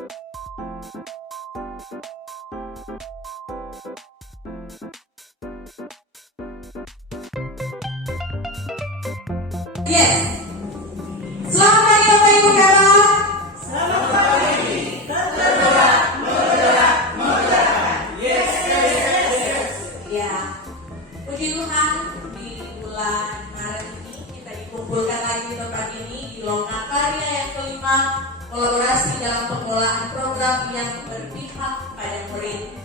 Yes. Selamat pagi Bapak Ibu kakak. Selamat pagi. Menggerak. Yes. Ya, puji Tuhan di bulan Maret ini kita dikumpulkan lagi di tempat ini di Lomba Karya yang kelima, kolaborasi dalam pengelolaan program yang berpihak pada murid.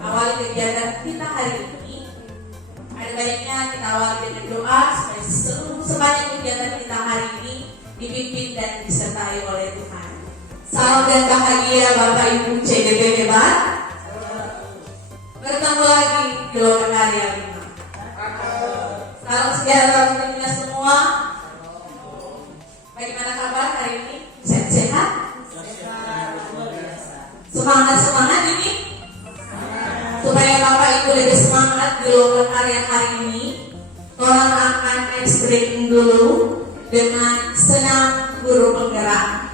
Awal kegiatan kita hari ini, ada baiknya kita awali dengan doa supaya sepanjang kegiatan kita hari ini dipimpin dan disertai oleh Tuhan. Salam dan bahagia Bapak Ibu CDP hebat. Bertemu lagi di Lomba Karya 5. Salam sejahtera untuk kita semua. Bagaimana kabar hari ini? Sehat-sehat? Semangat ini? Supaya Bapak Ibu lebih semangat di Lomba Karya hari ini, tolong akan ice breaking dulu dengan senam guru penggerak.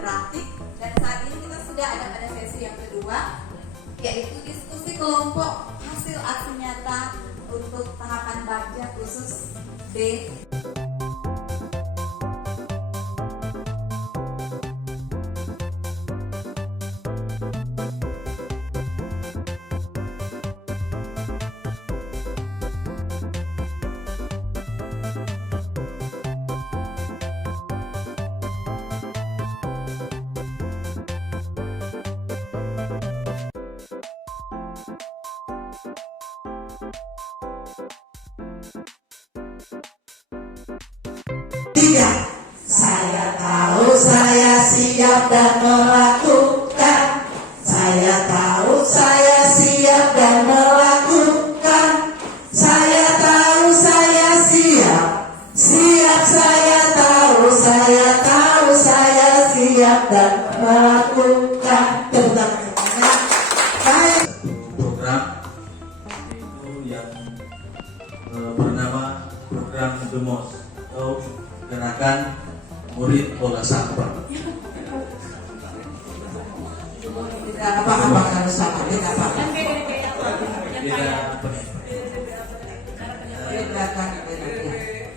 Praktik, dan saat ini kita sudah ada pada sesi yang kedua, yaitu diskusi kelompok hasil aksi nyata untuk tahapan Bagja khusus D. Tiga. Saya tahu saya siap dan melakukan. Saya tahu saya siap dan melakukan. Saya tahu saya siap. Siap saya tahu saya siap dan melakukan. Tepuk tangan semuanya. Baik. Program itu yang bernama program Demos atau gerakan murid olah sampah. Tidak apa-apa harus sama, tidak apa-apa.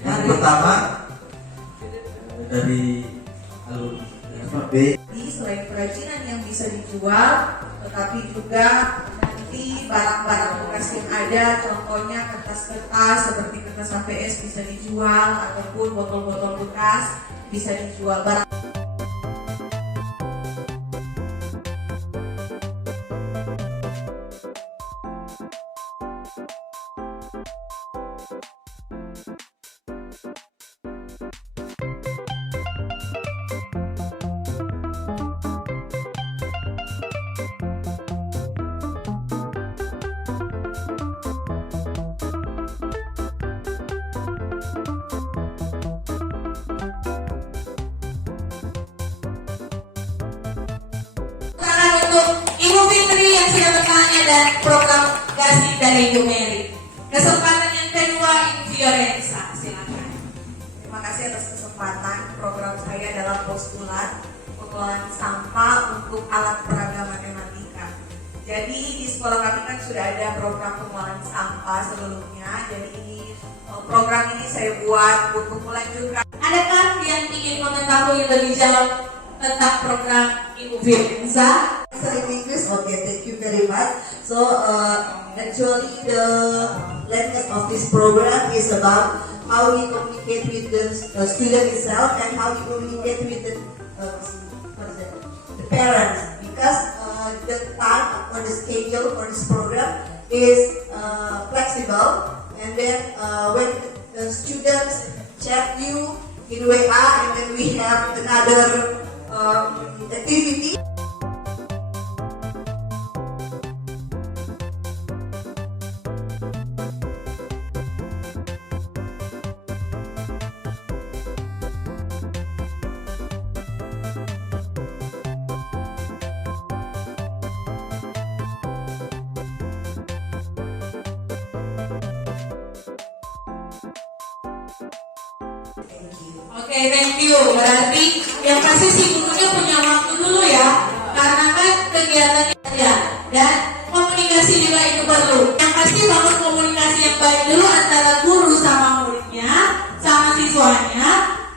Yang pertama dari alur B. Selain kerajinan yang bisa dijual, tetapi juga nanti barang-barang bekas yang ada, contohnya kertas-kertas seperti kertas HVS bisa dijual, ataupun botol-botol bekas bisa dijual. Untuk Ibu Fitri yang sudah bertanya dan program Gasi dari Ibu Mary. Kesempatan yang kedua Ibu Fiorenza, silakan. Terima kasih atas kesempatan. Program saya adalah postulat pengelolaan sampah untuk alat peraga matematika. Jadi di sekolah kami kan sudah ada program pengelolaan sampah sebelumnya. Jadi program ini saya buat untuk melanjutkan. Adakah yang ingin mengetahui lebih jauh tentang program Ibu Fiorenza? In English, okay, thank you very much. So actually the length of this program is about how we communicate with the student itself and how we communicate with the parents, because the time or the schedule for this program is flexible, and then when the students chat you in WA, and then we have another you. Oke, thank you. Berarti yang pasti si gurunya punya waktu dulu ya, karena kan kegiatannya ya, dan komunikasi juga itu perlu. Yang pasti bangun komunikasi yang baik dulu antara guru sama muridnya, sama siswanya.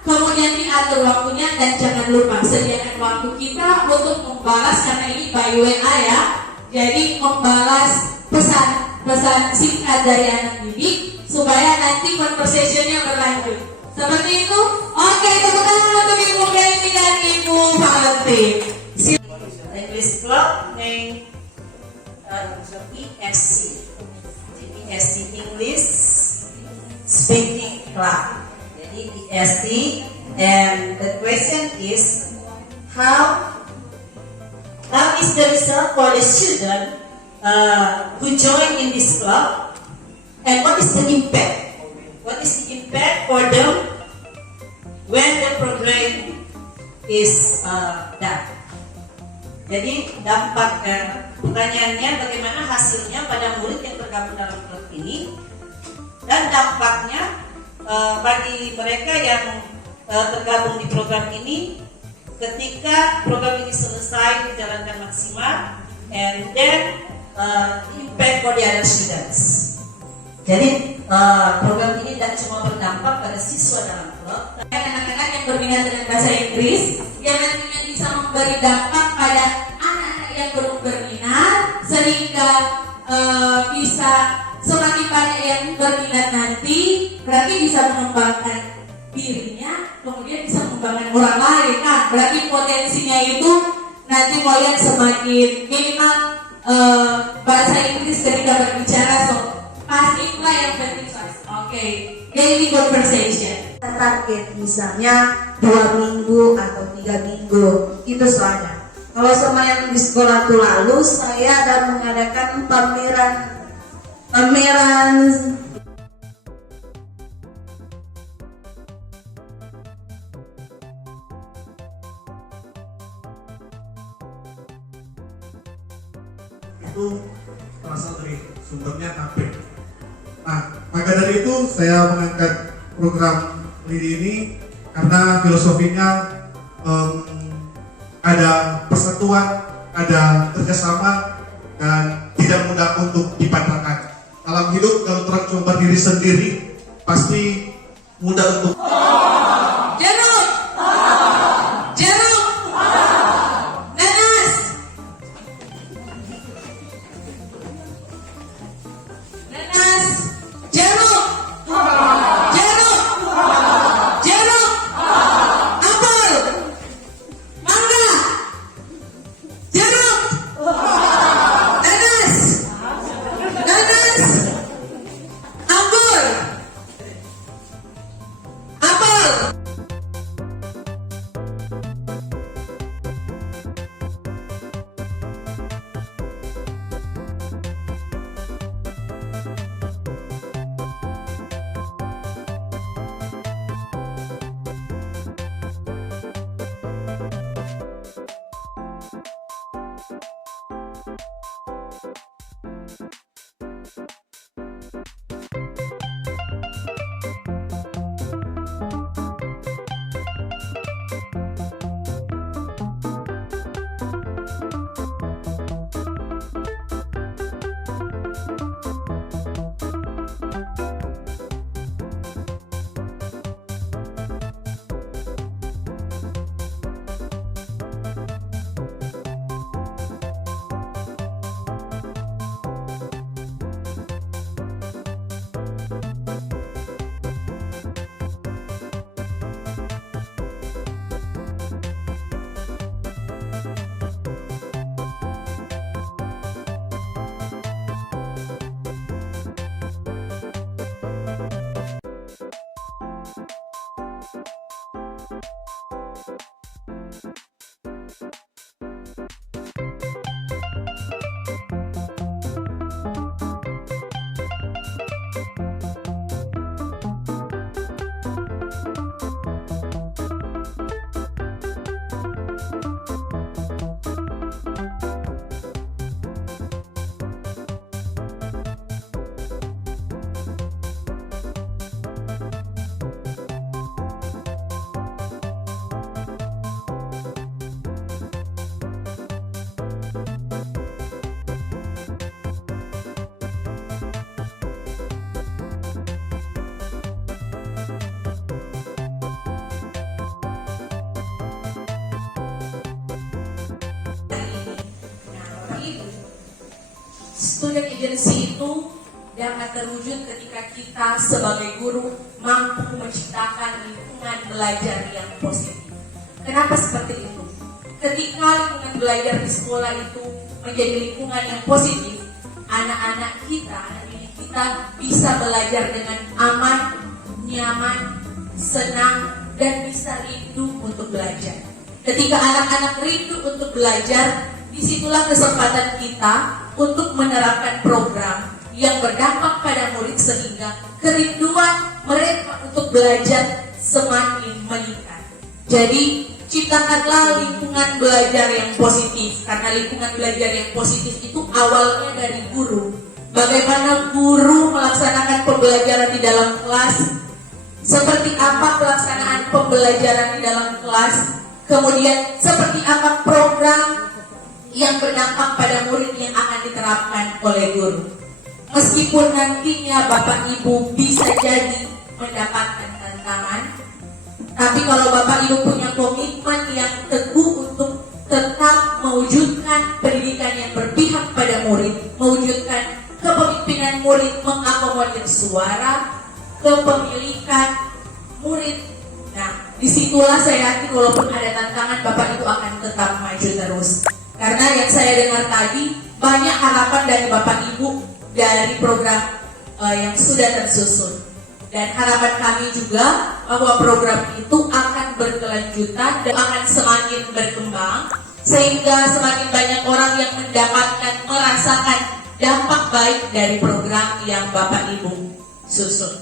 Kemudian diatur waktunya dan jangan lupa sediakan waktu kita untuk membalas, karena ini by WA ya. Jadi membalas pesan singkat dari anak didik supaya nanti conversationnya berlanjut. Seperti itu. Oke, tepuk tangan untuk Ibu Kenny dan Ibu Valentin. English Club name ESC. ESC English Speaking Club. Jadi ESC, and the question is how is the result for the student who join in this club, and what is the impact? What is the impact for them when the program is done? Jadi pertanyaannya bagaimana hasilnya pada murid yang tergabung dalam klub ini, dan dampaknya bagi mereka yang tergabung di program ini ketika program ini selesai dijalankan maksimal, and then impact for the other students. Jadi program ini tidak cuma berdampak pada siswa dalam klub, Anak-anak yang berminat dengan bahasa Inggris yang nantinya bisa memberi dampak pada anak-anak yang belum berminat, sehingga bisa semakin banyak yang berminat nanti, berarti bisa mengembangkan dirinya, kemudian bisa mengembangkan orang lain kan. Berarti potensinya itu nanti kalian semakin minimal bahasa Inggris ketika berbicara, so pasti itulah yang penting. Oke, daily conversation. Target misalnya 2 minggu atau 3 minggu, itu soalnya. Kalau sama yang di sekolah tuh lalu saya ada mengadakan pameran itu berasal dari sumbernya HP. Nah, maka dari itu saya mengangkat program ini karena filosofinya ada persatuan, ada kerjasama, dan tidak mudah untuk dipatahkan. Dalam hidup kalau orang coba diri sendiri pasti mudah untuk Jeruk, nanas, jeruk, apel, mangga, jeruk, nanas, anggur, apel. student agency itu dapat terwujud ketika kita sebagai guru mampu menciptakan lingkungan belajar yang positif. Kenapa seperti itu? Ketika lingkungan belajar di sekolah itu menjadi lingkungan yang positif, anak-anak kita, anak didik kita bisa belajar dengan aman, nyaman, senang, dan bisa rindu untuk belajar. Ketika anak-anak rindu untuk belajar, disitulah kesempatan kita untuk menerapkan program yang berdampak pada murid sehingga kerinduan mereka untuk belajar semakin meningkat. Jadi, ciptakanlah lingkungan belajar yang positif, karena lingkungan belajar yang positif itu awalnya dari guru. Bagaimana guru melaksanakan pembelajaran di dalam kelas, seperti apa pelaksanaan pembelajaran di dalam kelas, kemudian seperti apa program yang berdampak pada murid yang akan diterapkan oleh guru. Meskipun nantinya Bapak Ibu bisa jadi mendapatkan tantangan, tapi kalau Bapak Ibu punya komitmen yang teguh untuk tetap mewujudkan pendidikan yang berpihak pada murid, mewujudkan kepemimpinan murid, mengakomodir suara, kepemilikan murid. Nah, disitulah saya yakin walaupun ada tantangan, Bapak Ibu akan tetap maju terus. Karena yang saya dengar tadi, banyak harapan dari Bapak Ibu dari program yang sudah tersusun. Dan harapan kami juga bahwa program itu akan berkelanjutan dan akan semakin berkembang, sehingga semakin banyak orang yang mendapatkan, merasakan dampak baik dari program yang Bapak Ibu susun.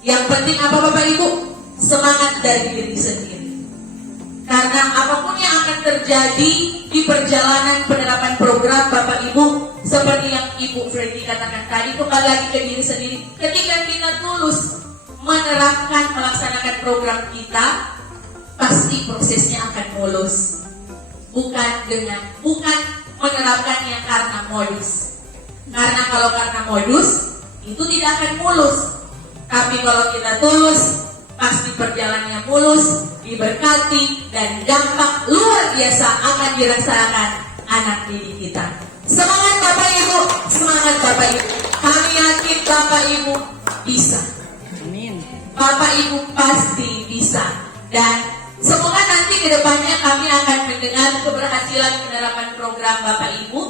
Yang penting apa Bapak Ibu? Semangat dari diri sendiri. Karena apapun yang akan terjadi di perjalanan penerapan program Bapak Ibu, seperti yang Ibu Freddy katakan tadi, kembali lagi ke diri sendiri. Ketika kita tulus menerapkan, melaksanakan program kita, pasti prosesnya akan mulus. Bukan menerapkannya karena modus. Karena kalau karena modus, itu tidak akan mulus. Tapi kalau kita tulus, pasti perjalanannya mulus, diberkati, dan dampak luar biasa akan dirasakan anak didik kita. Semangat Bapak Ibu, semangat Bapak Ibu. Kami yakin Bapak Ibu bisa. Amin. Bapak Ibu pasti bisa. Dan semoga nanti ke depannya kami akan mendengar keberhasilan penerapan program Bapak Ibu